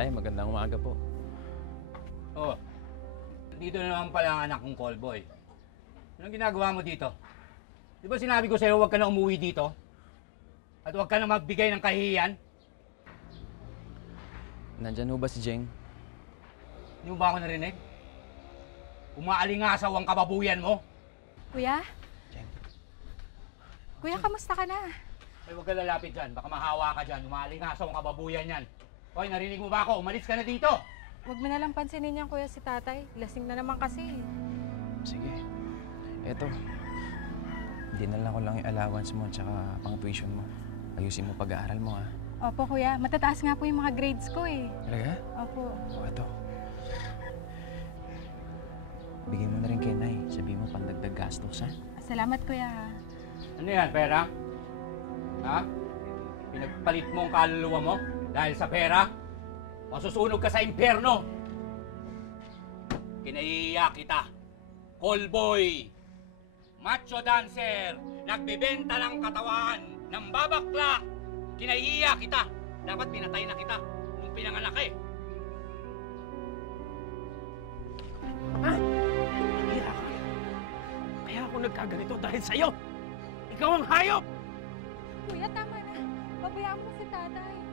Tay, magandang umaga po. Oh, dito na naman pala ang anak kong callboy. Anong ginagawa mo dito? Di ba sinabi ko sa'yo huwag ka na umuwi dito? At huwag ka na magbigay ng kahihiyan? Nandyan ho ba si Jeng? Hindi mo ba ako narinig? Umaalingasaw ang kababuyan mo? Kuya? Jeng. Kuya, kamusta ka na? Ay, huwag ka lalapit dyan. Baka mahawa ka dyan. Umaalingasaw ang kababuyan yan. Hoy, narinig mo ba ako? Umalis ka na dito! Huwag mo na lang pansinin niyan, kuya, si tatay. Lasing na naman kasi. Sige. Eto. Dinala ko lang yung allowance mo tsaka pang tuition mo. Ayusin mo pag-aaral mo, ha? Opo, kuya. Matataas nga po yung mga grades ko eh. Talaga? Opo. O, eto. Bigyan mo na rin kay Nay. Sabihin mo pandagdag gastos, ha? Salamat, kuya. Ano yan, pera? Ha? Pinagpalit mo ang kaluluwa mo dahil sa pera? Masusunog ka sa impyerno! Kinaiiyak kita. Callboy! Macho dancer! Nagbebenta ng katawan! Ng babakla! Kinaiiyak kita! Dapat pinatay na kita nung pinanganak eh. Ha? Hira ka. Kaya ako nagkaganito dahil sa'yo. Ikaw ang hayop! Kuya, tama na. Pabayaan mo si tatay.